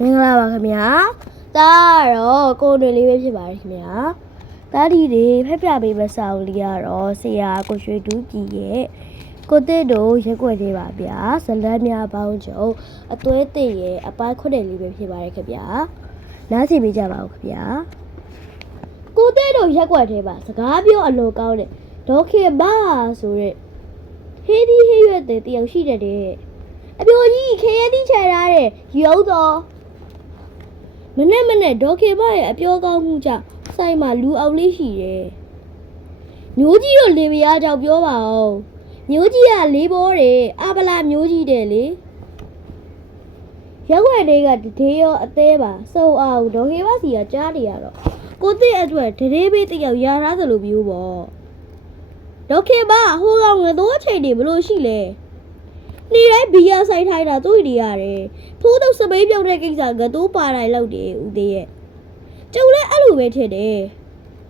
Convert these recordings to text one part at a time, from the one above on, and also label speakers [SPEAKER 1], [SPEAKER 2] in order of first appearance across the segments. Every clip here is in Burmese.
[SPEAKER 1] မင်္ဂလာပါခင်ဗျာဒါကတော့ကိုယ်တွင်လေးပဲဖြစ်ပါတယ်ခင်ဗျာဒါဒီတွေဖက်ပြပေးမစာအုပ်လေးကတော့ဆရာကိုရွှေတူးပြည်ရဲ့ကိုတစ်တို့ရက်ွက်လေးပါဗျာဇလန်းများပေါင်းချုံအသွဲတစ်ရဲ့အပိုင်းခွတ်တယ်လေးပဲဖြစ်ပါတယ်ခင်ဗျာနားစီပေးကြပါဦးခင်ဗျာကိုတစ်တို့ရက်ွက်သေးပါစကားပြောအလိုကောင်းတယ်ဒေါ်ခေဘာဆိုတဲ့ဟေးဒီဟေးရွက်တဲ့တယောက်ရှိတဲ့တဲ့အပြိုကြီးခေရသီးချယ်ထားတဲ့ရုပ်တော် မနဲ့မနဲ့ဒေါ်ခေမရဲ့အပြောကောင်းမှုကြောင့်ဆိုင်မှာလူအောင်လေးရှိတယ်။မျိုးကြီးတို့လေပြားကြောင့်ပြောပါအောင်။မျိုးကြီးကလေးဘောတယ်အပလာမျိုးကြီးတယ်လေ။ရက်ွက်တွေကတထေးရောအသေးပါစုံအောင်ဒေါ်ခေမစီကကြားနေရတော့ကိုတဲ့အတွက်တထေးပေးတယောက်ရာထားသလိုမျိုးပေါ့။ဒေါ်ခေမဟိုကောင်ငတော့ချိန်နေဘလို့ရှိလဲ။ နေတိုင်းဘီယာဆိုင်ထိုင်တာတွေ့နေရတယ်။ဖိုးတော့စပိန်ပြောင်းတဲ့ကိစ္စကတိုးပါတိုင်းလောက်တယ်ဦးသေးရဲ့။ကျုပ်လည်းအဲ့လိုပဲထင်တယ်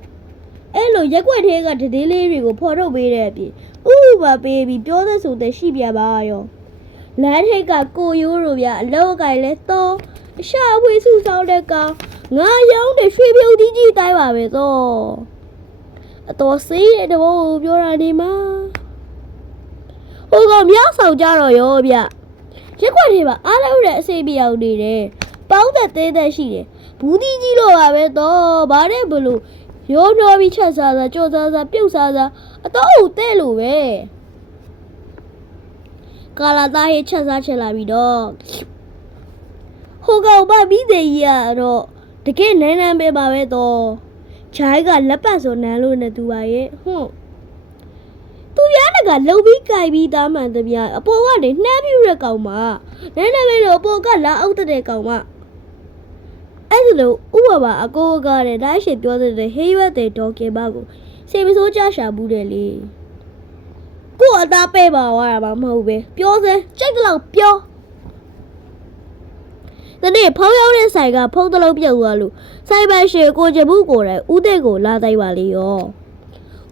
[SPEAKER 1] ။အဲ့လိုရက်ွက်သေးကတည်လေးတွေကိုဖော်ထုတ်ပေးတဲ့အပြင်ဥပပါပေးပြီးပြောတဲ့ဆိုတဲ့ရှိပြပါရော။လမ်းထိပ်ကကိုရိုးတို့ဗျအလောက်ကင်လဲတော့အရှာအဖွေစုဆောင်တဲ့ကောင်ငါရောင်းတဲ့ရွှေပြုတ်ကြီးကြီးတိုင်းပါပဲတော့။အတော်စေးတဲ့တဘောကိုပြောတာနေမှာ။ ဟိုကောင်မြောက်ဆောင်ကြတော့ရောဗျ။ရက်ွက်တွေပါအားလုံးနဲ့အစိပ်ပြောင်နေတယ်။ပေါင်းသက်သေးသက်ရှိတယ်။ဘူးတီကြီးလို့ပါပဲတော့။ဗါတဲ့ဘလို့ရိုးနှောပြီးချက်စားစားကြော်စားစားပြုတ်စားစားအတော့အုပ်တဲ့လို့ပဲ။ကာလာသားရဲ့ချက်စားချက်လာပြီးတော့ဟိုကောင်ပါပြီးတဲ့ကြီးကတော့တကယ်နန်းနန်းပဲပါပဲတော့။ခြိုင်းကလက်ပတ်ဆိုနန်းလို့နဲ့သူပါရဲ့။ဟုတ်။ သူများတကလုံပြီးကြိုက်ပြီးသားမှန်သမျှအပေါ်ကနေနှမ်းပြူတဲ့ကောင်မနည်းနည်းပဲလို့အပေါ်ကလာအောက်တက်တဲ့ကောင်မအဲ့ဒါလို့ဥပမာအကိုကတဲ့ဒါရှိပြောတဲ့ဟေးရွက်တဲ့ဒေါ်ကေဘကိုစေမစိုးကြရှာဘူးတယ်လေကို့အသားပဲ့ပါသွားတာမှမဟုတ်ပဲပြောစမ်းကြိုက်တဲ့လောက်ပြောတနေ့ဖုံးရောက်တဲ့ဆိုင်ကဖုံးတလုံးပြုတ်သွားလို့ဆိုင်ပိုင်ရှင်ကိုကြဘူးကိုယ်တိုင်ဥတဲ့ကိုလာတိုက်ပါလေရော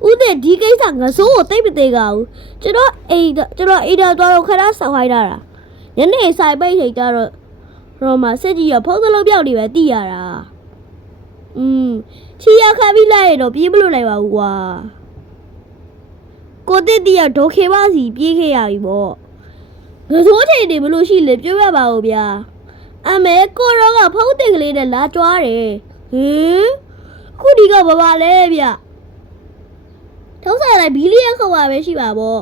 [SPEAKER 1] ဦးတဲ့ဒီကိစ္စငါစိုးကိုတိတ်မသေးကြဘူးကျွန်တော်အိမ်ကျွန်တော်အိမ်တော်တော်ခဏဆောက်ခိုင်းတာညနေဆိုင်ပိတ်ထိတ်ကြတော့ရောမစက်ကြီးရဖုံးသလုံးပြောက်နေပဲတိရတာอืมချီရခါပြီးလိုက်ရတော့ပြေးမလို့လိုက်ပါဘူးကွာကိုတစ်တီရဒိုခေပါစီပြေးခဲ့ရပြီပေါ့ငါစိုးထိတ်နေဘလို့ရှိလဲပြောပြပါဦးဗျာအမေကိုရောကဖုံးတင်ကလေးနဲ့လာကြွားတယ်ဟင်အခုဒီကဘာပါလဲဗျ ထုံးစံလိုက်ဘီလီယံခေါ်ပါပဲရှိပါဗော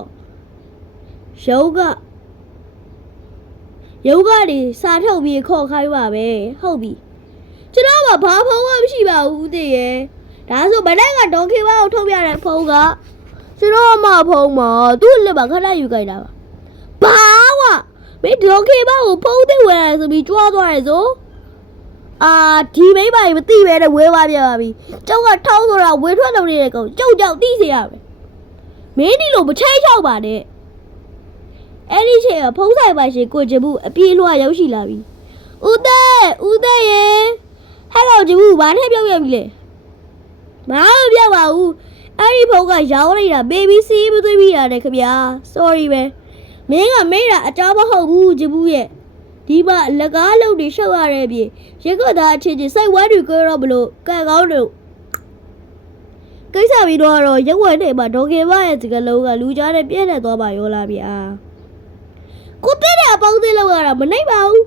[SPEAKER 1] ရုပ်ကရုပ်ကနေစာထုတ်ပြီးခေါ်ခိုင်းပါပဲဟုတ်ပြီကျွန်တော်ကဘာဖုံးမှမရှိပါဘူးဦးတည်ရဲ့ဒါဆိုဗလိုက်ကဒေါ်ခေဝါကိုထုတ်ပြတဲ့ဖုံးကကျွန်တော်မှဖုံးမှာသူ့လက်မှာခဏယူကြတာပါဘာဝမင်းဒေါ်ခေဝါကိုဖုံးသိဝယ်ရဆိုပြီးကြွားသွားတယ်ဆို အာဒီမိမကြီးမသိပဲနဲ့ဝဲသွားပြပါပြီကျောက်ကထောင်းဆိုတာဝေထွက်လုံနေတဲ့ကောင်ကြောက်ကြောက်သိစေရမယ်မင်းဒီလိုမချိုးချောက်ပါနဲ့အဲ့ဒီချိန်ကဖုံးဆိုင်ပါရှင်ကိုကျမှုအပြေးလွှာရောက်ရှိလာပြီဦးသက်ဦးသက်ရေဟဲ့ကောင်ကျမှုဘာနဲ့ပြောက်ရပြီလဲမအောင်ပြောက်ပါဘူးအဲ့ဒီဖုံးကရောင်းလိုက်တာဘေဘီစီးမသွေးပြီးတာနဲ့ခင်ဗျာ sorry ပဲမင်းကမေးတာအကြောင်းမဟုတ်ဘူးကျမှုရဲ့ ဒီမှာလက်ကားလုံးတွေရှောက်ရတဲ့အပြင်ရက်ကွက်သားအချင်းချင်းစိုက်ဝမ်းတွေကြွတော့မလို့ကံကောင်းလို့ကိစ္စပြီးတော့ကတော့ရက်ွက်နေမှာဒေါ်ကေမရဲ့စကလုံးကလူကြားနဲ့ပြည့်နေသွားပါရောလားဗျာကိုတဲ့တဲ့အပေါင်းသေးလောက်ရတာမနိုင်ပါဘူး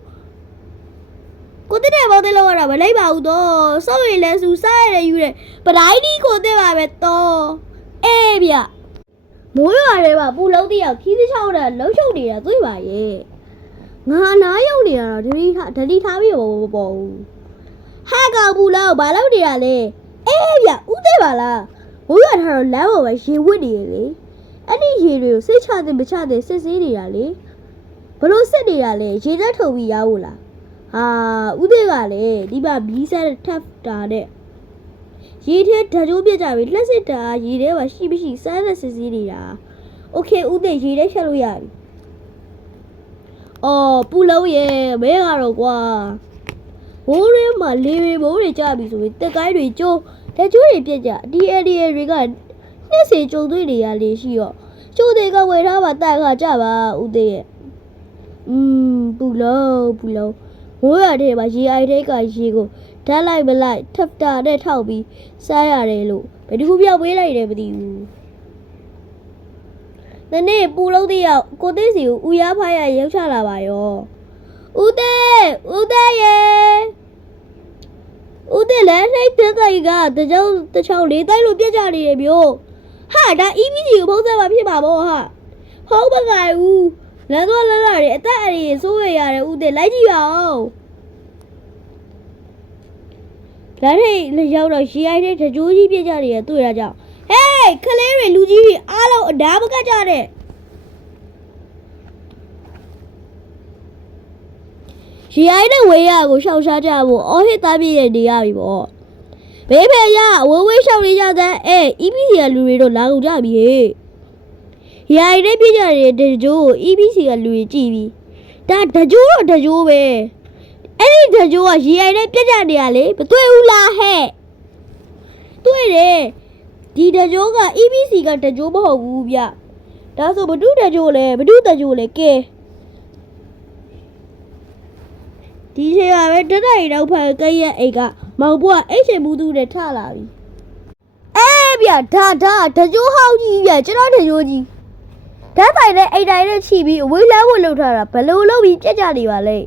[SPEAKER 1] ကိုတဲ့တဲ့အပေါင်းသေးလောက်ရတာမနိုင်ပါဘူးတော့စောက်ရည်လဲစူစားရတဲ့ယူတဲ့ပဒိုင်းဒီကိုတဲ့ပါပဲတော့အေးဗျမိုးရွာထဲမှာပူလုံးတယောက်ခီးသချောက်တဲ့လှုပ်ရှုပ်နေတာတွေ့ပါရဲ့ ငါနားယုံနေတာတော့ဒတိထားဒတိထားပြီးတော့မပေါ်ဘူးဟာကောင်ပူလောက်ဘာလုပ်နေတာလဲအေးဗျဥသေးပါလား မိုးရွာထားတော့လမ်းပေါ်ပဲရေဝစ်နေရလေအဲ့ဒီရေတွေကိုစိတ်ချတဲ့မချတဲ့စစ်ဆေးနေတာလေဘလို့စစ်နေတာလဲရေသက်ထုတ်ပြီးရဖို့လားဟာဥဒေကလည်းဒီမှာဘီးဆက်ထပ်တာတဲ့ရေထဲဓာတ်ကြိုးပြကြပြီလက်စစ်တာရေထဲမှာရှိမရှိစမ်းတဲ့စစ်ဆေးနေတာโอเคဥဒေရေထဲဖြတ်လို့ရပြီ အော်ပူလုံးရဲ့မဲကတော့ကွာဘိုးရင်းမှာလေရီဘိုးတွေကြပြီဆိုရင်တက်ကိုင်းတွေကျိုးတချို့တွေပြက်ကြဒီအဒီတွေကနှစ်စီကြုံတွေ့နေရလေရှိတော့ကျိုးတွေကဝယ်ထားပါတိုက်ခါကြပါဦးသေးရဲ့อืมပူလုံးပူလုံးမိုးရတဲ့မှာရေအိုက်တဲ့ကရေကိုဓာတ်လိုက်မလိုက်ထပ်တာနဲ့ထောက်ပြီးစားရတယ်လို့ဘယ်သူပြောက်ပေးလိုက်တယ်မသိဘူး။ ဒီနေ့ပူလုံးတယောက်ကိုသိစီကိုဦးရဖားရရောက်ချလာပါရော။ဦးတဲ့ဦးတဲ့ရေဦးတဲ့လည်းနှိပ်တဲ့တိုက်ကတကြောင်တချောင်းလေးတိုက်လို့ပြက်ကြနေတယ်မျိုး။ဟာဒါ EBC ကိုဖုံးဆက်မှာဖြစ်ပါဘောဟာ။ဖုံးမကြိုင်ဘူး။လမ်းသွားလမ်းလာတယ်အသက်အရည်စိုးရရတယ်ဦးတဲ့လိုက်ကြည့်ပါဦး။လမ်းထိပ်ရောက်တော့ရေအိုက်တဲ့တကြိုးကြီးပြက်ကြနေရတွေ့ရကြောင် ဟေးခလေးတွေလူကြီးတွေအားလုံးအဓာမကကြတဲ့ရေအိုက်တဲ့ဝေးရကိုရှောက်ရှားကြဖို့အော်ဟစ်သားပြည့်ရနေရပြီပေါ့ဘေးဖေရဝေးဝေးရှောက်နေကြတဲ့အဲ EBC ကလူတွေတော့လာကုန်ကြပြီဟေ့ရေအိုက်တဲ့ပြက်ကြတဲ့တကြိုးကို EBC ကလူတွေကြည့်ပြီဒါတကြိုးတော့တကြိုးပဲအဲ့ဒီတကြိုးကရေရိုက်နဲ့ပြက်ကြနေရလေမတွေ့ဘူးလားဟဲ့တွေ့တယ် ဒီတကြိုးက EBC ကတကြိုးမဟုတ်ဘူးဗျဒါဆိုဘဒုတကြိုးလဲဘဒုတကြိုးလဲကဲဒီချိန်မှာပဲတတရီတော့ဖက်ကဲရဲ့အိတ်ကမောင်ဘွားအိတ်ရှင်ဘူးသူနဲ့ထလာပြီအဲဗျဒါဒါတကြိုးဟောက်ကြီးဗျကျွန်တော်တကြိုးကြီးဓာတ်ပိုင်နဲ့အိတ်တိုင်းနဲ့ချီပြီးအဝေးလမ်းဖို့လှုပ်ထားတာဘယ်လိုလုပ်ပြီးပြက်ကြနေပါလဲ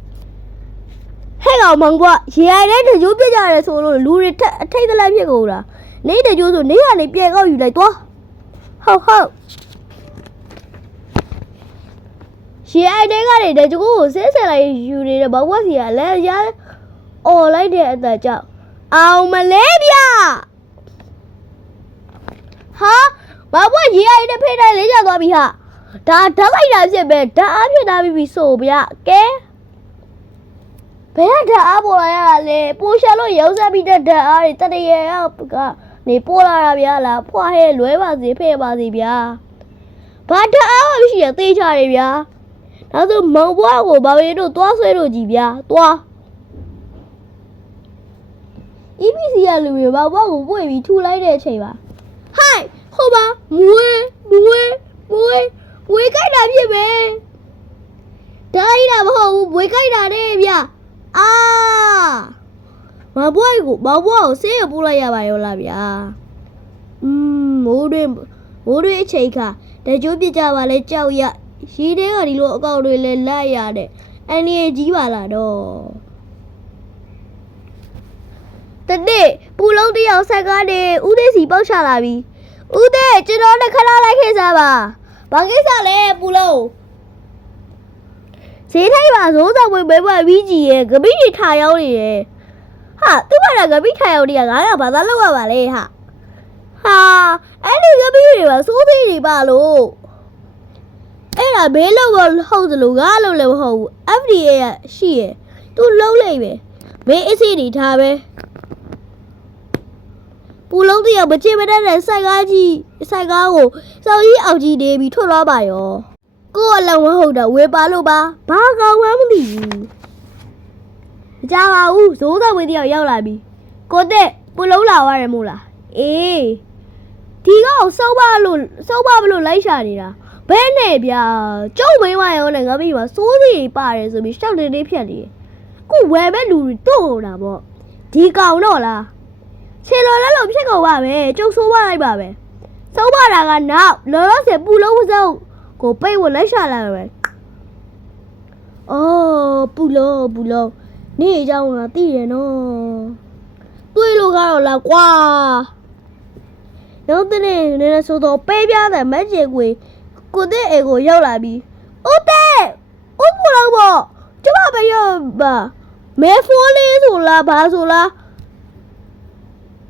[SPEAKER 1] ဟဲ့ကောင်မောင်ကရေရိုင်တဲ့တကြိုးပြကြရဲဆိုလို့လူတွေထက်အထိတ်တလက်ဖြစ်ကုန်တာ နေတကြိုးဆိုနေကနေပြန်ကောက်ယူလိုက်သွားဟုတ်ဟုတ်ရေရိုင်တဲ့ကနေတကြိုးကိုဆဲဆဲလိုက်ယူနေတဲ့ဘောက်စီကလည်းရအော်လိုက်တဲ့အတကြောင့်အောင်မလဲဗျဟာဘောက်ရေရိုင်တဲ့ဖိတိုင်းလေးကျသွားပြီဟာဒါဓာတ်လိုက်တာဖြစ်ပဲဓာတ်အားဖြစ်တာပြီဆိုဗျကဲဘယ်ကဓာတ်အားပေါ်လာရတာလဲပိုရှာလို့ရုံးဆက်ပြီးတဲ့ဓာတ်အားတွေတတရေက နေပေါ်လာတာဗျာလားဖွာဟဲလွဲပါစေဖဲ့ပါစေဗျာဘာဓာတ်အားမှမရှိရသေးချတယ်ဗျာဒါဆိုမောင်ဘွားကိုဘာဝေတို့သွားဆွဲလို့ကြည်ဗျာသွား EPC ရလူတွေဘာဘွားကိုပွေပြီးထူလိုက်တဲ့အချိန်ပါဟိုင်ဟိုပါမွေးမွေးမွေးမွေးကြိုက်တာဖြစ်ပဲဒါကြီးတာမဟုတ်ဘူးမွေးကြိုက်တာတဲ့ဗျာအာ မဘွားကိုမဘွားကိုဆေးရပို့လိုက်ရပါရောလားဗျာอืมမိုးတွေမိုးတွေအချိန်ခါတကြိုးပြကြပါလဲကြောက်ရရီးတဲ့ကဒီလိုအကောက်တွေလဲလိုက်ရတဲ့အန်ဒီကြီးပါလားတော့တနေ့ပူလုံးတယောက်ဆက်ကားနေဦးသေးစီပေါက်ချလာပြီဦးသေးကျွန်တော်နဲ့ခဏလိုက်ခဲ့စားပါဘာကိစ္စလဲပူလုံးဈေးထိုက်ပါစိုးဆောင်ဝင်ပဲဘွားပြီးကြီးရဲ့ဂပိတွေထားရောက်နေရဲ့ ဟာသူ့ဘာသာဂပိထားရောက်နေရငါကဘာသာလောက်ရပါလဲဟာဟာအဲ့ဒီဂပိတွေပါစိုးသေးတွေပါလို့အဲ့ဒါဘေးလောက်တော့ဟုတ်သလိုငါလို့လည်းမဟုတ်ဘူး FDA ကရှိရဲ့သူလုံးလိုက်ပဲဘေးအစ်စီတွေထားပဲပူလုံးတယောက်မချစ်မတတ်တဲ့စိုက်ကားကြီးစိုက်ကားကိုစောက်ကြီးအောင်ကြီးနေပြီးထွက်သွားပါရောကိုယ်အလုံးမဟုတ်တော့ဝေပါလို့ပါဘာကောင်မှမသိဘူး မကြပါဘူးဇိုးတော်ဝေးတယောက်ရောက်လာပြီကိုတဲ့ပူလုံးလာသွားတယ်မို့လားအေးဒီကောင်စောက်ပါလို့စောက်ပါမလို့လိုက်ရှာနေတာဘဲနဲ့ဗျာကျုပ်မင်းဝါရောနဲ့ငါပြီးပါစိုးစီပါတယ်ဆိုပြီးရှောက်နေနေဖြတ်နေတယ်ကိုဝယ်မဲ့လူတွေတော့တာပေါ့ဒီကောင်တော့လားခြေလော်လည်းလို့ဖြစ်ကုန်ပါပဲကျုပ်ဆိုးပါလိုက်ပါပဲစောက်ပါတာကနောက်လောလောဆယ်ပူလုံးမစောက်ကိုပိတ်ဝလိုက်ရှာလာပဲ။အော်ပူလို့ပူလို့ နေအကြောင်းကသိရနော်။တွေးလို့ကတော့လားကွာ။နောက်တဲ့နေ့နေဆိုတော့ပဲပြားတဲ့မက်ဂျစ်ကိုကိုတဲ့အေကိုရောက်လာပြီး။ဦးတဲ့ဦးပူလို့ပေါ့ကျမပဲရပါမဲဖိုးလေးဆိုလားဘာဆိုလား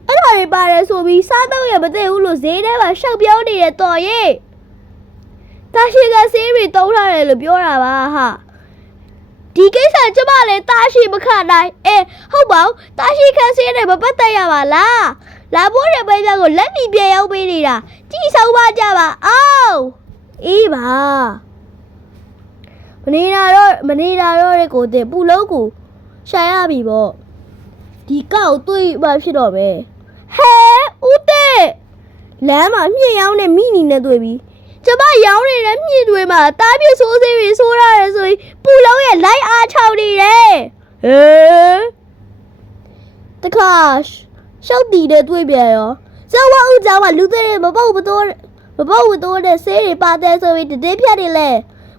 [SPEAKER 1] အဲ့ဒါတွေပါတယ်ဆိုပြီးစားတော့ရမသိဘူးလို့ဈေးထဲမှာရှောက်ပြောနေရတော်ရဲ့တာရှိကဆေးတွေတုံးထားတယ်လို့ပြောတာပါဟာ ဒီကိစ္စကျမလည်းတာရှိမခနိုင်အဲဟုတ်ပါဘူးတာရှိခန်းဆေးနဲ့မပတ်သက်ရပါလားလာဖို့ရပဲကြောင့်ကိုလက်မီပြေရောက်ပေးနေတာကြည်ဆောင်ပါကြပါအောင်အေးပါမနေတာတော့မနေတာတော့တဲ့ကိုတဲ့ပူလုံးကိုရှာရပြီပေါ့ဒီကောက်တွေးမှဖြစ်တော့ပဲဟဲဦးတဲ့လမ်းမှာမြင့်ရောက်နဲ့မိနီနဲ့တွေ့ပြီ ကျမရောင်းနေတဲ့မြင့်တွေမှာတားပြဆိုးစေးတွေဆိုးရတယ်ဆိုရင်ပူလုံးရဲ့လိုက်အားချောက်နေတယ်ဟဟဲတခါရှောက်တီတဲ့တွေ့ပြန်ရောဇဝဦးကြောင့်ကလူသေးတွေမပုတ်မတော်မပုတ်မတော်တဲ့ဆေးတွေပါတယ်ဆိုပြီးတတိဖြတ်နေလဲ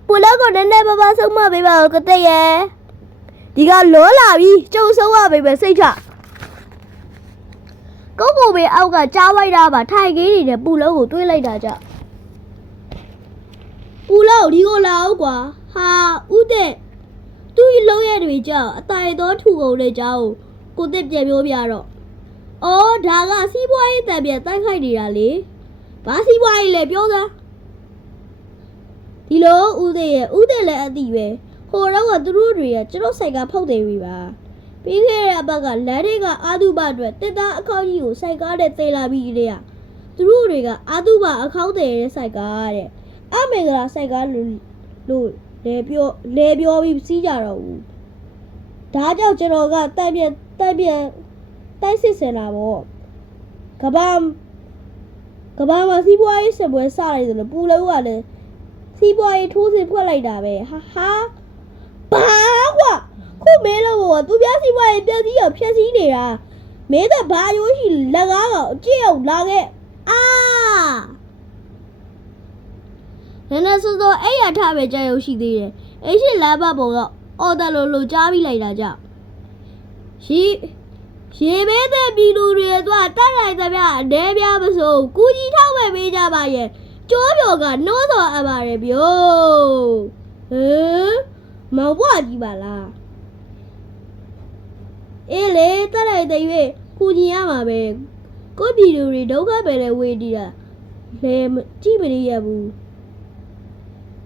[SPEAKER 1] ပူလောက်ကိုနည်းနည်းပါးပါးဆုံးမပေးပါဦးကတဲ့ရဲ့ဒီကလောလာပြီကျုံဆုံးရပြီပဲစိတ်ချကိုကိုဘေးအောက်ကကြားဝိုက်တာပါထိုင်ကြီးတွေနဲ့ပူလုံးကိုတွေးလိုက်တာကြောင့် ပူလောက်ဒီကိုလာအောင်ကွာဟာဥတဲ့သူ့လုံးရတွေကြောင့်အတိုင်တော်ထူကုန်တဲ့ကြောင်းကိုတစ်ပြန်ပြောပြတော့။အော်ဒါကစီးပွားရေးတံပြန်တိုက်ခိုက်နေတာလေ။ဘာစီးပွားရေးလဲပြောသား။ဒီလိုဦးသေးရဲ့ဦးသေးလည်းအတိပဲ။ဟိုတော့ကသူတို့တွေကကျွန်တော်ဆိုင်ကဖောက်တယ်ပြီပါ။ပြီးခဲ့တဲ့အပတ်ကလမ်းတွေကအာတုဘအတွက်တစ်သားအခောက်ကြီးကိုစိုက်ကားတဲ့သေလာပြီးတဲ့ကသူတို့တွေကအာတုဘအခောက်တယ်တဲ့စိုက်ကားတဲ့ အမေကလာစိုက်ကားလို့လို့လဲပြောလဲပြောပြီးစီးကြတော့ဘူးဒါကြောင့်ကျွန်တော်ကတိုက်ပြက်တိုက်ပြက်တိုက်စစ်စင်လာပေါ့ကဘာကဘာမှာစီးပွားရေးစပွဲစလိုက်တယ်လို့ပူလုံးကလည်းစီးပွားရေးထိုးစစ်ဖွက်လိုက်တာပဲဟာဟာဘာကွာခုမဲလို့ကသူပြစီးပွားရေးပြည့်စည်အောင်ဖြည့်စည်းနေတာမဲတော့ဘာရိုးရှိလက်ကားကောင်အကျင့်အောင်လာခဲ့အာ နည်းနည်းစောစောအဲ့ရထားပဲကြာရုံရှိသေးတယ်။အဲ့ရှိလမ်းဘပေါ်ကအော်တယ်လို့လှုပ်ကြားပြီးလိုက်တာကြောင့်ရီရေမဲတဲ့ပြည်သူတွေတော့တတ်နိုင်သမျှအနေပြမစိုးကူကြီးထောက်ပဲပေးကြပါရဲ့။ကျိုးပြော်ကနှိုးစော်အပ်ပါတယ်ဗျို့။ဟမ်မောင်ဘွားကြီးပါလား။အေးလေတတ်နိုင်တဲ့၍ကူကြီးရမှာပဲ။ကိုယ့်ပြည်သူတွေဒုက္ခပဲလေဝေးတီးတာ။လေမကြည့်မရရဘူး။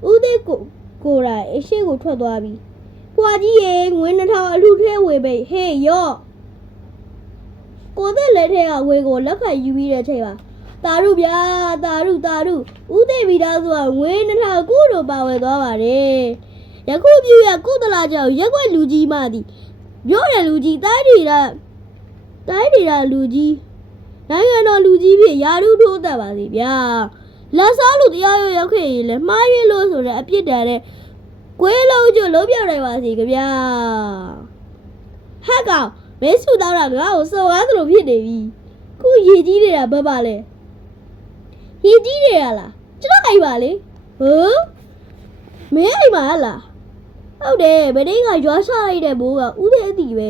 [SPEAKER 1] ဦးသေးကိုကိုယ်တိုင်အရှိကိုထွက်သွားပြီ။ဖွာကြီးရေငွေ2000အလူထဲဝေပိတ်ဟေးရော့ကိုသက်လက်ထဲကဝေကိုလက်ခံယူပြီးတဲ့ချိန်မှာတာရုဗျာတာရုတာရုဦးသေးမိသားစုကငွေ2000ကိုတို့ပါဝယ်သွားပါတယ်။ယခုပြူရကုသလာကြောင့်ရက်ွက်လူကြီးမှသည်ပြောတယ်လူကြီးတိုင်းဒေတာတိုင်းဒေတာလူကြီးနိုင်ငံတော်လူကြီးဖြစ်ယာရုထိုးတတ်ပါစေဗျာ။ လက်စားလို့တရားရရောက်ခဲ့ရင်လည်းမှားရင်းလို့ဆိုတဲ့အပြစ်ဒဏ်နဲ့ကွေးလုံးကျွလုံးပြောက်နိုင်ပါစေကြဗျာဟက်ကောင်မင်းစုတော့တာငါ့ကိုစော်ကားသလိုဖြစ်နေပြီခုရေကြီးနေတာဘာပါလဲရေကြီးနေတာလားကျွန်တော်အိမ်ပါလေဟမ်မင်းအိမ်ပါလားဟုတ်တယ်ဗဒင်းကရွာချလိုက်တဲ့ဘိုးကဥတဲ့အတီပဲ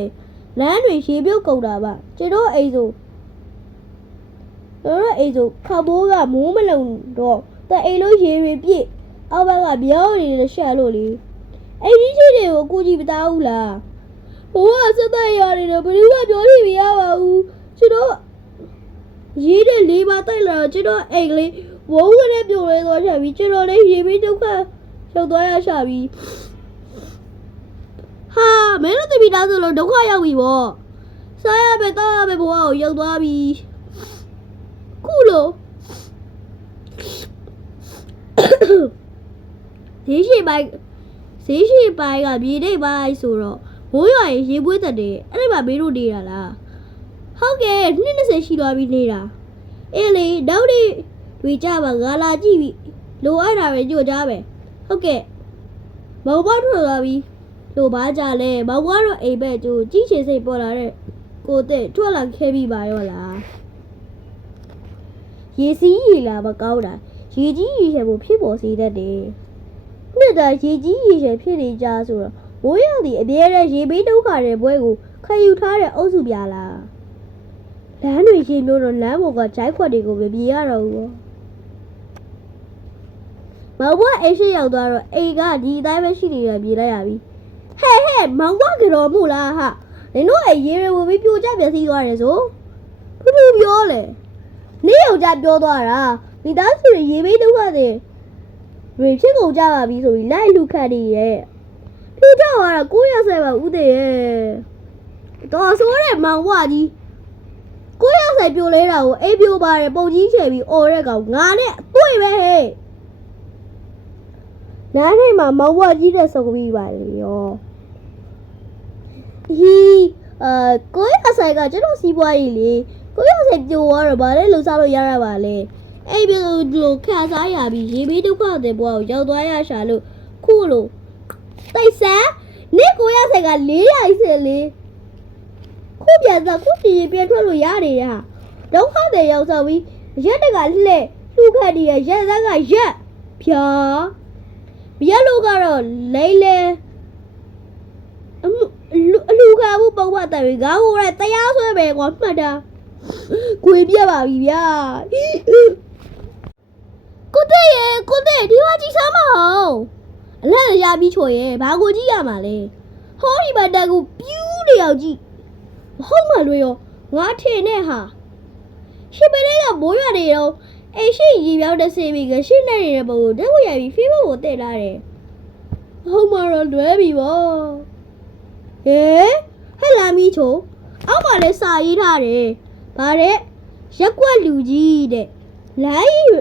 [SPEAKER 1] လမ်းတွေရေပြုတ်ကုန်တာပါကျွန်တော်အိမ်ဆို တော့အိမ်ဆိုခဘိုးကမိုးမလုံတော့တဲ့အိမ်လုံးရေတွေပြည့်အောက်ဘက်ကပြောင်းနေတဲ့ရှက်လို့လေအဲ့ဒီရှိတွေကိုကိုကြည့်မသားဘူးလားဘိုးကစက်သက်ရနေတယ်ဘယ်သူကပြောလို့မရပါဘူးကျွန်တော်ရေးတဲ့လေးပါတိုက်လာတော့ကျွန်တော်အိမ်ကလေးဝုန်းဝနဲ့ပြိုလဲသွားချပြီကျွန်တော်လည်းရေပြီးဒုက္ခရောက်သွားရရှာပြီဟာမင်းတို့တပီသားဆိုလို့ဒုက္ခရောက်ပြီဗောစားရမယ်တောက်ရမယ်ဘဝကိုရောက်သွားပြီ ခုလိုဈေးရှိပိုင်းဈေးရှိပိုင်းကမြေတိတ်ပိုင်းဆိုတော့မိုးရွာရင်ရေပွေးတက်တယ်အဲ့ဒီမှာမင်းတို့နေတာလားဟုတ်ကဲ့နှစ်20ရှိသွားပြီနေတာအေးလေနောက်နေ့တွေကြပါငါလာကြည့်ပြီလိုအပ်တာပဲကြို့ကြပဲဟုတ်ကဲ့မောင်ဘွားထွက်သွားပြီလိုပါကြလဲမောင်ဘွားတော့အိမ်ဘက်ကျိုးကြီးချေစိတ်ပေါ်လာတဲ့ကိုတဲ့ထွက်လာခဲ့ပြီပါရောလား ရေစီးရေလာမကောင်းတာရေကြီးရေရှည်ကိုဖြစ်ပေါ်စေတတ်တယ်။နှစ်တာရေကြီးရေရှည်ဖြစ်နေကြဆိုတော့မိုးရသည်အပြဲတဲ့ရေဘေးဒုက္ခတဲ့ဘွဲကိုခံယူထားတဲ့အုပ်စုပြလား။လမ်းတွေရေမျိုးတော့လမ်းပေါ်ကဂျိုက်ခွက်တွေကိုမပြေရတော့ဘူးပေါ့။မောင်ဘွားအိမ်ရှိရောက်သွားတော့အိမ်ကဒီအတိုင်းပဲရှိနေတာပြေးလိုက်ရပြီ။ဟဲ့ဟဲ့မောင်ဘွားကြော်မှုလားဟာ။နင်တို့အိမ်ရေတွေဝင်ပြီးပြိုကျပျက်စီးသွားတယ်ဆို။ဖူးဖူးပြောလေ။ နေ့ယောက်ျားပြောသွားတာမိသားစုတွေရေဘေးဒုက္ခတွေတွေဖြစ်ကုန်ကြပါပြီဆိုပြီးလိုက်လူခတ်နေရဲ့ပြူကြသွားတာကိုရဆယ်ပါဦးသေးရဲ့တော်ဆိုးတဲ့မောင်ဘွားကြီးကိုရဆယ်ပြိုလဲတာကိုအိပ်ပြိုပါတယ်ပုံကြီးချယ်ပြီးអော်တဲ့ကောင်ငါနဲ့အတွေ့ပဲဟဲ့နားထဲမှာမောင်ဘွားကြီးတဲ့စုံပြီးပါလေရောဟီအာကိုရဆယ်ကကျွန်တော်စီးပွားရေးလေ ကိုရစပြိုသွားတော့ဗာလဲလှူစားလို့ရရပါလေအဲ့ပြလို့ခါစားရပြီးရေဘေးဒုက္ခတဲ့ဘဝကိုရောက်သွားရရှာလို့ခုလို့တိတ်ဆန်းနေ့ကိုရဆိုင်က424ခုပြန်စားခုစီရင်ပြန်ထွက်လို့ရနေရဟာဒုက္ခတွေရောက်စားပြီးရက်တကလှဲ့လှူခတ်တည်းရရက်စားကရက်ဖြာမြက်လို့ကတော့လိမ့်လဲအမှုအလူအလူကဘူးပုံမှန်တယ်ငါဟိုရဲတရားဆွဲပဲကွာမှတ်တာ ကိုပြပါပြီဗျာကိုတဲ့ရေကိုတဲ့ဒီမှာကြည့်စမ်းမအောင်အလက်ရပြီးချော်ရဲဘာကိုကြည့်ရမှာလဲဟောဒီမှာတက်ကိုပြူးနေအောင်ကြည့်မဟုတ်မှလွေရောငါထင်နဲ့ဟာရှစ်ပလေးကမိုးရွာနေတော့အိမ်ရှိရီပြောင်းတဲ့ဆေးပြီးကရှင်းနေနေတဲ့ပုံကိုတက်ဝရပြီးဖေးဖို့ကိုတက်လာတယ်ဟုတ်မှတော့လွဲပြီဗောဟဲဟဲ့လာမီချိုအောက်မှာလဲစာရေးထားတယ် ဗါတဲ့ရက်ကွက်လူကြီးတဲ့လိုင်း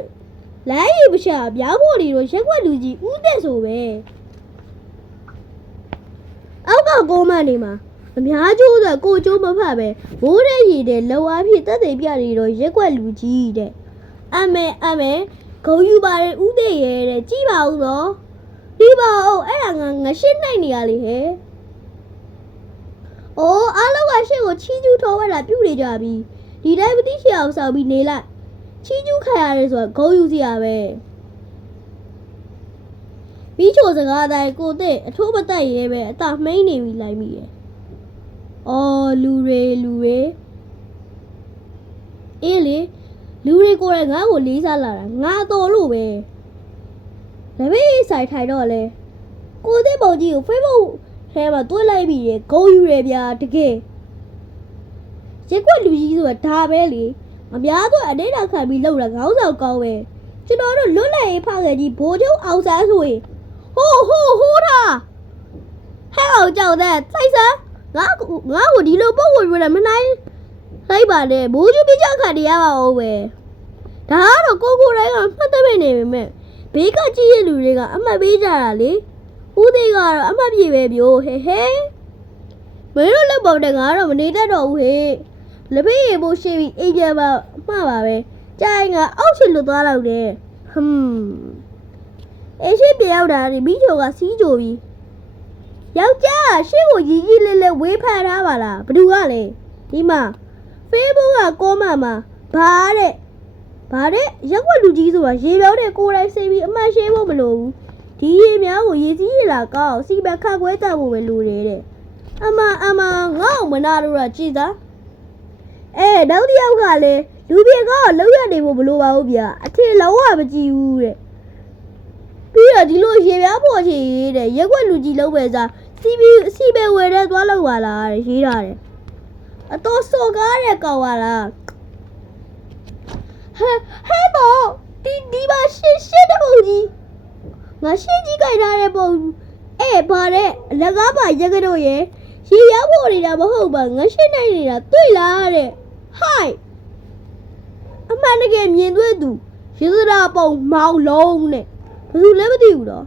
[SPEAKER 1] လိုင်းပရှာပြောင်းဖို့လီတို့ရက်ကွက်လူကြီးဦးတဲ့ဆိုပဲအောက်ကကိုမနေမှာအများကျိုးဆိုကိုကျိုးမဖတ်ပဲဘိုးတဲ့ရည်တဲ့လောအားဖြစ်တက်တဲ့ပြနေတော့ရက်ကွက်လူကြီးတဲ့အမေအမေဂုံယူပါရဲ့ဦးတဲ့ရဲ့တဲ့ကြည်ပါဦးတော့ဒီပါဦးအဲ့ဒါငါငရှင်းနိုင်နေရလေဟဲ့။အိုးအားလုံးကရှင့်ကိုချီးကျူးထောဝက်တာပြုနေကြပြီ။ ဒီတိုင်းမသိချင်အောင်ဆောင်ပြီးနေလိုက်။ချီးကျူးခံရတယ်ဆိုတော့ဂုံယူစီရပဲ။ပြီးချိုစကားတိုင်းကိုတဲ့အထိုးမတက်ရဲပဲအသာမှိန်းနေပြီလိုက်မိရဲ့။အော်လူတွေလူတွေအေးလေလူတွေကိုယ်တိုင်ငါ့ကိုလေးစားလာတာငါတော်လို့ပဲ။ဒါပေမဲ့ဆိုင်ထိုင်တော့လေကိုတဲ့ပုံကြီးကို Facebook ထဲမှာတွဲလိုက်ပြီးရေဂုံယူရဗျာတကယ် ရက်ကွက်လူကြီးဆိုတာဒါပဲလေအများဆိုအနေနဲ့ခံပြီးလောက်တာခေါင်းဆောင်ကောင်းပဲကျွန်တော်တို့လွတ်လပ်ရေးဖခင်ကြီးဘိုးချုပ်အောင်ဆန်းဆိုရင်ဟိုးဟိုးဟိုးတာဟဲ့အောင်ကြောက်တဲ့စိုက်စမ်းငါ့ကိုငါ့ကိုဒီလိုပုံဝင်ရမနိုင်လိုက်ပါနဲ့ဘိုးချုပ်ပြချခံရပါအောင်ပဲဒါကတော့ကိုကိုတိုင်းကမှတ်သက်နေပေမဲ့ဘေးကကြည့်ရလူတွေကအမှတ်ပေးကြတာလေဦးသေးကတော့အမှတ်ပြေပဲပြောဟဲဟဲမင်းတို့လက်ပေါ်တဲ့ငါတော့မနေတတ်တော့ဘူးဟဲ့ လက်ဖေးရေဖို့ရှိပြီးအိမ်ပြန်ပါမှားပါပဲကြိုင်ကအောက်ချင်လွတ်သွားလောက်တယ်ဟွန်းအေးရှိပြောက်တာဒီမိချိုကစီးကြိုပြီးယောက်ျားရှေ့ကိုရီကြီးလေးလေးဝေးဖန်ထားပါလားဘသူကလဲဒီမှာ Facebook ကကောမမှာဘာတဲ့ဘာတဲ့ရက်ွက်လူကြီးဆိုတာရေပြောတဲ့ကိုယ်တိုင်စိတ်ပြီးအမှတ်ရှင်းဖို့မလိုဘူးဒီရေများကိုရေစည်းရလာကောက်စီဘက်ခတ်ခွဲတက်ဖို့ပဲလိုတယ်တဲ့အမအမငါ့ကိုမနာလို့ရကြည်သား အဲနောက်တစ်ယောက်ကလည်းလူပြေကောလောက်ရနေဖို့မလိုပါဘူးဗျာအထင်လုံးဝမကြည့်ဘူးတဲ့ပြီးတော့ဒီလိုရေပြားပေါ်ချေရေးတဲ့ရက်ွက်လူကြီးလုံးပဲစားစီဘီစီဘဲဝယ်တဲ့သွားလောက်ပါလားတဲ့ရေးထားတယ်အတော်စော်ကားတဲ့ကောင်ပါလားဟဲဟဲတော့ဒီဒီမှာရှင်းရှင်းတဲ့ပုံကြီးငါရှင်းကြီးကြိုက်ထားတဲ့ပုံအဲ့ဗါတဲ့အလကားပါရက်ကတော့ရဲ့ရေရောက်ဖို့နေတာမဟုတ်ပါငါရှင်းနိုင်နေတာတွေ့လားတဲ့ ဟိုက်အမှန်တကယ်မြင်တွေ့သူရေစရာပုံမောင်လုံးနဲ့ဘယ်သူလဲမသိဘူးတော့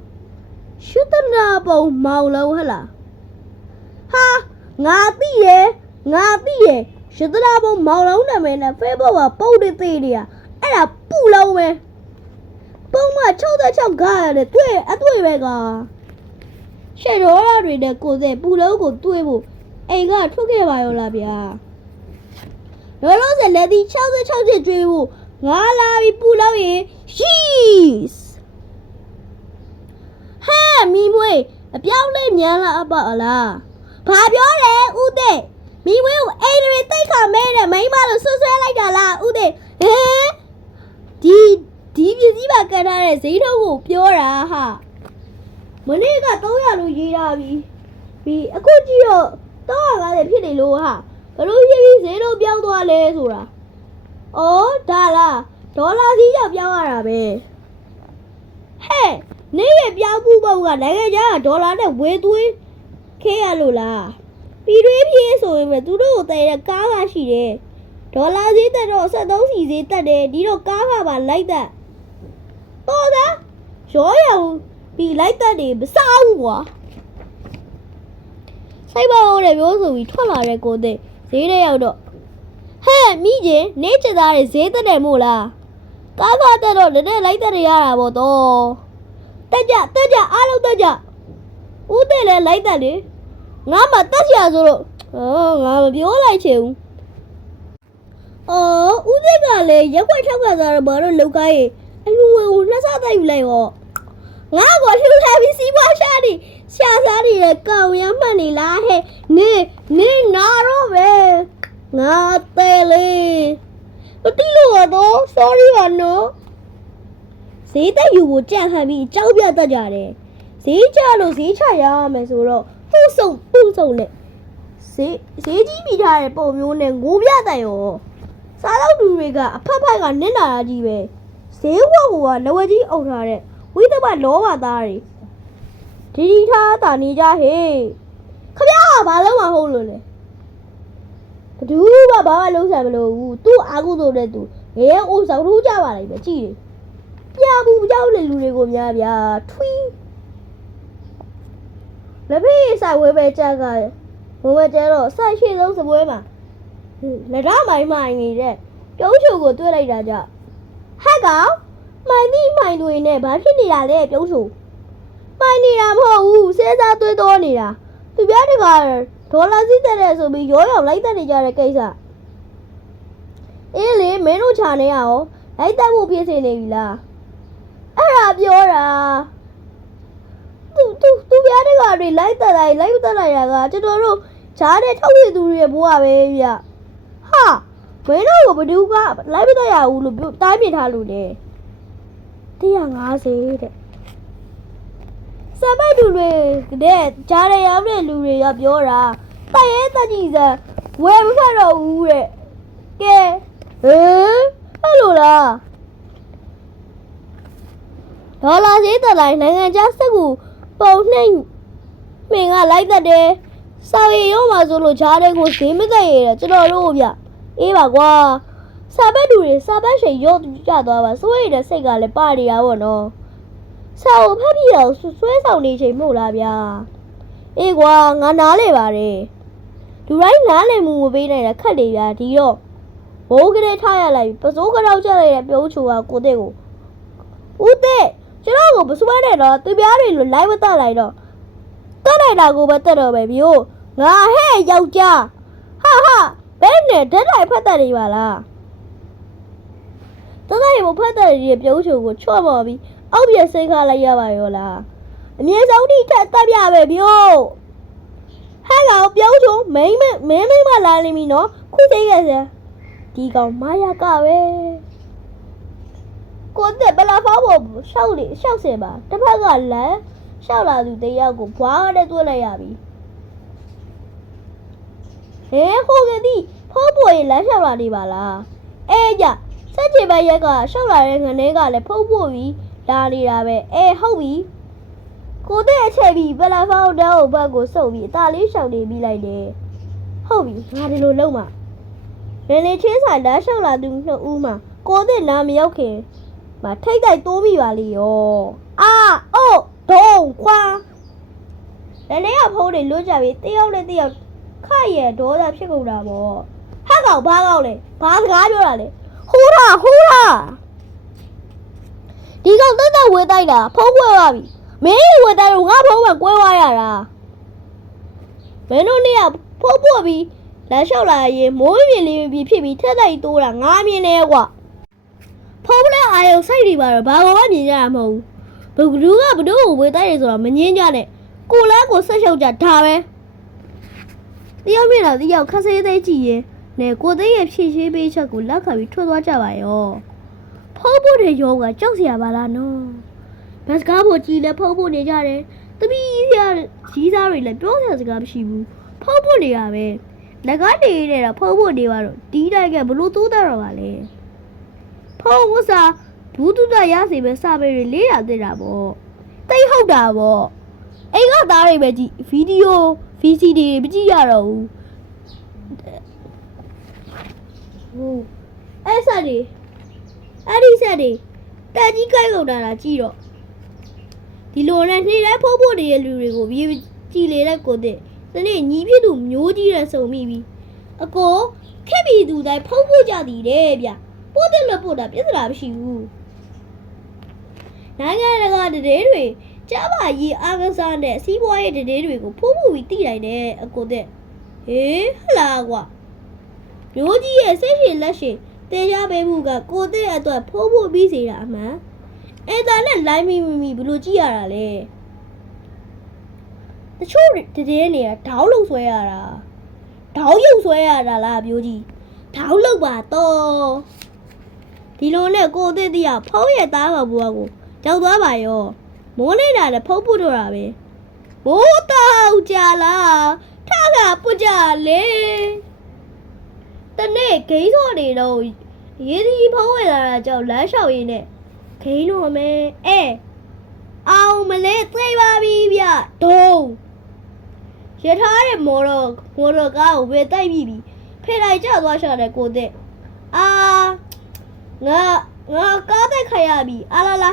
[SPEAKER 1] ရှုတနာပုံမောင်လုံးဟဟလားဟာငါသိရဲ့ငါသိရဲ့ရှုတနာပုံမောင်လုံးနာမည်နဲ့ Facebook မှာပုတ်တွေသေးတယ်အဲ့ဒါပူလုံးပဲပုံမှန်66ခါရတယ်တွေ့အတွေ့ပဲကရှေ့ရောရတွေနဲ့ကိုယ်စဲပူလုံးကိုတွေ့ဖို့အိမ်ကထုတ်ခဲ့ပါရောလားဗျာ လောလောဆယ်လက်ဒီ66ချက်ကျွေးဖို့ငါလာပြီးပူလုံးရင် she's ဟာမီမွေအပြောင်းလဲမြန်လာအပအလားဘာပြောလဲဦးတဲ့မီမွေကိုအိမ်တွေတိတ်ခါမဲတဲ့မိန်းမလို့ဆွဆွဲလိုက်တာလားဦးတဲ့ဟဲဒီဒီပစ္စည်းပါကတ်ထားတဲ့ဈေးထုတ်ကိုပြောတာဟာမနေ့က300လို့ရေးထားပြီပြီးအခုကြည့်တော့350ဖြစ်နေလို့ဟာ ဘလို့ရေးပြီးဈေးထုတ်ပြောင်းသွားလဲဆိုတာအော်ဒါလားဒေါ်လာစီးရောက်ပြောင်းရတာပဲဟဲ့နေ့ရပြောင်းမှုပုံကနိုင်ငံခြားကဒေါ်လာနဲ့ဝေသွေးခဲရလို့လားပြည်တွင်းပြေးဆိုရင်ပဲသူတို့ကိုတည်တဲ့ကားကရှိတယ်ဒေါ်လာဈေးတက်တော့73စီဈေးတက်တယ်ဒီတော့ကားကပါလိုက်တက်တော်သားရောရအောင်ပြီးလိုက်တက်နေမစားဘူးကွာစိုက်ပါဦးတဲ့ပြောဆိုပြီးထွက်လာတဲ့ကိုတဲ့ ဈေးထဲရောက်တော့ဟဲ့မိကျင်နေချသားတဲ့ဈေးတက်တယ်မို့လားကားကားတက်တော့လက်နဲ့လိုက်တက်ရရတာပေါ့တော့တက်ကြတက်ကြအားလုံးတက်ကြဦးတဲ့လည်းလိုက်တက်လေငါမှတက်ချာဆိုတော့အော်ငါမပြောလိုက်ချင်ဘူးအော်ဦးသိကလည်းရက်ွက်ထောက်ကစားတော့ဘာလို့လောက်ကားရေအလူဝေကိုနှစ်ဆတိုက်ယူလိုက်ရောငါကလှူထားပြီးစီးပွားရှာနေ ရှာစားနေတဲ့ကောင်ရမှတ်နေလားဟဲ့နေနေနာတော့ပဲငါတဲလေမတိလို့တော့ sorry ပါနော်ဈေးတက်ယူဖို့ကြံ့ဟန်ပြီးအကြောက်ပြတတ်ကြတယ်ဈေးချလို့ဈေးချရရမယ်ဆိုတော့ပုတ်ဆုံပုတ်ဆုံနဲ့ဈေးဈေးကြီးမိထားတဲ့ပုံမျိုးနဲ့ငိုပြတတ်ရောစားတော့လူတွေကအဖက်ဖက်ကနစ်နာတာကြီးပဲဈေးဝက်ကလဝကြီးအုပ်ထားတဲ့ဝိသမလောဘသားတွေ ဒီဒီထားတာနေကြဟေးခမရဘာလို့မဟုတ်လို့လဲဘဒူးကဘာမှလုံးဆိုင်မလို့ဘူးသူ့အာကုသို့တဲ့သူငရဲအိုးဆောင်ထိုးကြပါလိမ့်မယ်ကြည့်တယ်ပြဘူးကြောက်လေလူတွေကိုများဗျာထွီးလက်ဖေးဆိုင်ဝဲပဲကြက်ကဘဝကျတော့ဆိုင်ရှိဆုံးစပွဲမှာလက်ရမိုင်းမိုင်းနေတဲ့ပြုံးချိုကိုတွေ့လိုက်တာကြောင့်ဟက်ကောင်မိုင်းသီးမိုင်းတွေနဲ့ဘာဖြစ်နေတာလဲပြုံးချို မိုင်းနေတာမဟုတ်ဘူးစေးစားသွေးတော်နေတာသူပြတကဒေါ်လာစီးတဲ့တဲ့ဆိုပြီးရောရောင်လိုက်တက်နေကြတဲ့ကိစ္စအေးလေမင်းတို့ခြာနေရအောင်လိုက်တက်ဖို့ဖြစ်နေပြီလားအဲ့ဒါပြောတာသူသူသူပြတကတွေလိုက်တက်လိုက်လိုက်တက်လိုက်တာကကျွန်တော်တို့ခြားတဲ့ထောက်ရသူတွေရဲ့ဘဝပဲဗျဟာမင်းတို့ကဘယ်သူကလိုက်မတက်ရဘူးလို့ပြောတိုင်းပြထားလို့လေ150တဲ့ စပိုက်တူတွေကတဲ့ကြားရရောက်တဲ့လူတွေကပြောတာတိုက်ရဲတက်ကြီးစံဝယ်မဖတ်တော့ဘူးတဲ့ကဲဟမ်အဲ့လိုလားဒေါ်လာဈေးတက်လိုက်နိုင်ငံခြားစက်ကူပုံနှိမ့်မင်းကလိုက်တက်တယ်စောက်ရရုံးမှာဆိုလို့ဂျားတဲ့ကိုဈေးမတက်ရတဲ့ကျွန်တော်တို့ဗျအေးပါကွာစာပတ်တူတွေစာပတ်ချိန်ရော့ကြသွားပါစိုးရတဲ့စိတ်ကလည်းပါနေတာပေါ့နော် စာကိုဖတ်ပြီးတော့ဆွဆွဲဆောင်နေချိန်မဟုတ်လားဗျာအေးကွာငါနားလေပါတယ်လူတိုင်းနားလေမှုမပေးနိုင်တာခက်လေဗျာဒီတော့ဘိုးကလေးထားရလိုက်ပစိုးကတော့ကြလိုက်တဲ့ပြုံးချူကကိုတဲ့ကိုဦးတဲ့ကျွန်တော်ကိုပစွဲနေတော့သူပြားတွေလိုလိုက်မတက်လိုက်တော့တက်လိုက်တာကိုပဲတက်တော့ပဲဗျို့ငါဟဲ့ယောက်ျားဟာဟာဘယ်နဲ့ဓာတ်တိုင်ဖတ်တယ်နေပါလားတသက်ရေမဖတ်တယ်ရဲ့ပြုံးချူကိုချော့ပေါ်ပြီး အောက်ပြစိတ်ခါလိုက်ရပါရောလားအမြဲဆုံးထိထက်တက်ပြပဲဗျို့ဟဲ့ကောင်ပြောချုံမိမ့်မမင်းမိမ့်မလာလိမ့်မည်နော်ခုသိခဲ့စရာဒီကောင်မာယာကပဲကိုတဲ့ဘလာဖောက်ဖို့ရှောက်လေရှောက်စင်ပါတစ်ဖက်ကလမ်းရှောက်လာသူတယောက်ကိုဘွားနဲ့တွေ့လိုက်ရပြီဟဲဟိုကတိဖောက်ပေါ်ရင်လမ်းရှောက်လာနေပါလားအဲကြစက်ချေဘက်ရက်ကရှောက်လာတဲ့ငနေကလည်းဖုတ်ဖို့ပြီး လာနေတာပဲအဲဟုတ်ပြီကိုတဲ့အချက်ပြီးပလာဖောင်းတောင်းဘက်ကိုစုပ်ပြီးအသာလေးရှောင်နေပြီးလိုက်တယ်ဟုတ်ပြီငါဒီလိုလုပ်မှာလေလေချင်းစာဓာတ်လျှောက်လာသူနှစ်ဦးမှာကိုတဲ့နာမရောက်ခင်မထိတ်တိုက်တိုးမိပါလေရောအာအိုးဒုံခွာလေလေကဖုံးတွေလွတ်ကြပြီးတယောက်နဲ့တယောက်ခရဲ့ဒေါသဖြစ်ကုန်တာပေါ့ဟက်ကောင်ဘာကောင်လဲဘာစကားပြောတာလဲဟူးတာဟူးတာ ဒီကောင်တက်တက်ဝေးတိုက်တာဖုံးကွဲသွားပြီမင်းဝေးတိုက်တော့ငါဖုံးမှကွဲသွားရတာမင်းတို့နေ့ကဖုံးပွက်ပြီးလမ်းလျှောက်လာရင်မိုးမြင်လေးမြင်ဖြစ်ပြီးထက်တိုက်တိုးတာငါမြင်နေကွာဖုံးလည်းအာယုံစိုက်နေပါတော့ဘာကောင်မှမြင်ကြတာမဟုတ်ဘူးဘယ်သူကဘယ်သူ့ကိုဝေးတိုက်တယ်ဆိုတာမငင်းကြနဲ့ကိုလားကိုဆက်လျှောက်ကြဒါပဲတယောက်မြင်တော့တယောက်ခက်ဆေးသေးကြည့်ရင်နဲကိုသိရဲ့ဖြည့်ရှင်းပေးချက်ကိုလက်ခံပြီးထွက်သွားကြပါရော ဖုံးဖို့တဲ့ယောကကြောက်စရာပါလားနော်ဘတ်စကားဖို့ကြည်လဲဖုံးဖို့နေကြတယ်တပီးရကြီးစားတွေလည်းပြောစရာစကားမရှိဘူးဖုံးဖို့နေရပဲလက်ကားနေနေတာဖုံးဖို့နေပါတော့ဒီတိုက်ကဘလို့သိုးတော့ပါလဲဖုံးဝစားဘူးတူတရစီပဲစပယ်တွေလေးတာသိတာပေါ့တိတ်ဟုတ်တာပေါ့အိမ်ကသားတွေပဲကြည့်ဗီဒီယို VCD တွေမကြည့်ရတော့ဘူးဟုတ်အဲ့စားတွေ အဲ့ဒီဆက်တွေတက်ကြီးကိုက်ကုန်တာလားကြည့်တော့ဒီလိုနဲ့နေ့တိုင်းဖိုးဖို့နေတဲ့လူတွေကိုပြေးကြည်လေတဲ့ကိုတဲ့ဒီနေ့ညီပြည့်သူမျိုးကြီးတဲ့စုံမိပြီအကိုခက်ပြီသူတိုင်းဖုံးဖို့ကြသည်တဲ့ဗျပို့တယ်လို့ပို့တာပြဿနာမရှိဘူးနိုင်ငံတကာတည်းတွေကြားပါရေးအားကစားနဲ့စီးပွားရေးတည်တွေကိုဖိုးဖိုးပြီးတိနိုင်တယ်အကိုတဲ့ဟေးဟလာကွာမျိုးကြီးရဲ့စိတ်ရှင်လက်ရှင် တင်ကြပေးမှုကကိုတဲ့အတွက်ဖိုးဖိုးပြီးစေတာအမှန်အင်တာနက်လိုင်းမိမိမိဘယ်လိုကြည့်ရတာလဲတချို့တည်တွေကဒေါင်းလုံးဆွဲရတာဒေါင်းရုပ်ဆွဲရတာလားမျိုးကြီးဒေါင်းလုံးပါတော့ဒီလိုနဲ့ကိုတဲ့တည်းကဖုံးရဲ့သားပါဘွားကိုကြောက်သွားပါရောမိုးနေတာလည်းဖုံးပုတ်တော့တာပဲမိုးတောက်ကြလားထကပုတ်ကြလေတနေ့ဂိမ်းစော်နေတော့ ရေးဒီဖုံးဝင်လာတာကြောင့်လမ်းလျှောက်ရင်းနဲ့ဂိမ်းတော့မယ်အဲအောင်မလေးသိပါပြီဗျဒုံရထားတဲ့မော်တော်မော်တော်ကားကိုဝယ်တိုက်ပြီးပြီဖေလိုက်ကြသွားရှာတယ်ကိုတဲ့အာငါငါကားတိုက်ခရပြီအာလာလာ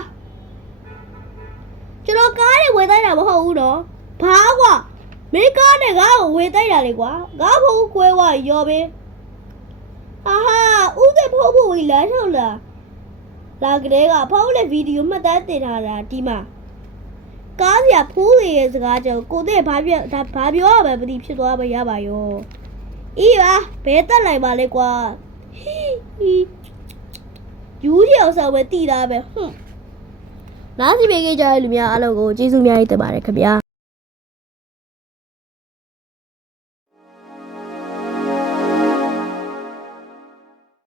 [SPEAKER 1] ကျွန်တော်ကားနဲ့ဝယ်တိုက်တာမဟုတ်ဘူးနော်ဘာကွာမင်းကားနဲ့ငါ့ကိုဝယ်တိုက်တာလေကွာငါ့ဘုံကွဲဝရော်ပဲ အာဟာဦးတဲ့ဖို့ဖို့လမ်းထောက်လာလာကလေးကဖုန်းနဲ့ဗီဒီယိုမှတ်တမ်းတင်ထားတာဒီမှာကားစရာဖိုးလေရဲ့စကားကြောင့်ကိုတဲ့ဘာပြဒါဘာပြောရမှာမသိဖြစ်သွားပါရပါရောအေးပါဘဲတက်လိုက်ပါလေကွာဟီဟီယူရီအောင်ဆောင်ပဲတည်တာပဲဟွန်းနားစီပေးကြတဲ့လူများအားလုံးကိုကျေးဇူးများကြီးတင်ပါတယ်ခင်ဗျာ